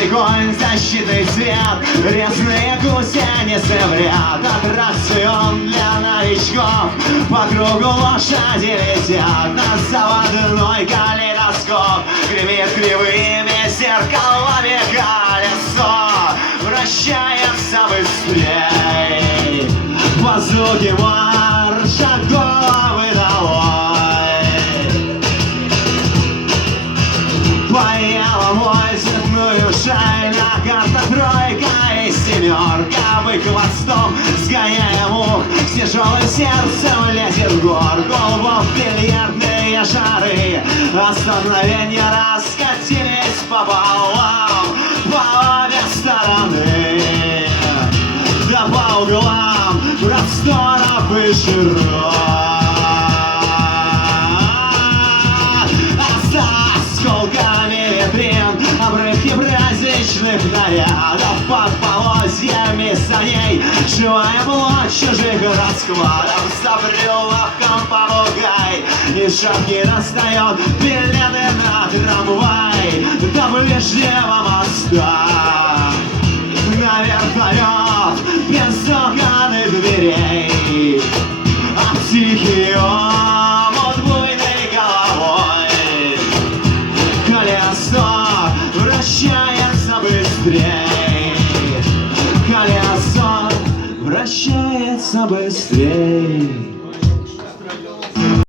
Черный конь, защитный цвет, резные гусеницы в ряд. Аттракцион для новичков, по кругу лошади летят. На заводной калейдоскоп гремит кривыми зеркалами колесо. Вращается быстрей по звуке марша, головы долой. Поела мой цветную шаль, на картах тройка и семерка. Вы хвостом сгоняя мух, с тяжелым сердцем лезет в горку. В бильярдные шары остановления раскатились пополам, по обе стороны, да по углам просторов и широт. Осколками витрин, обрывки праздничных нарядов, под полозьями саней живая плоть чужих раскладов. За прилавком попугай из шапки достает билеты на трамвай до ближнего моста, на вертолет без окон и дверей. А тихий омут буйной головой, колесо вращается быстрей, колесо вращается быстрей.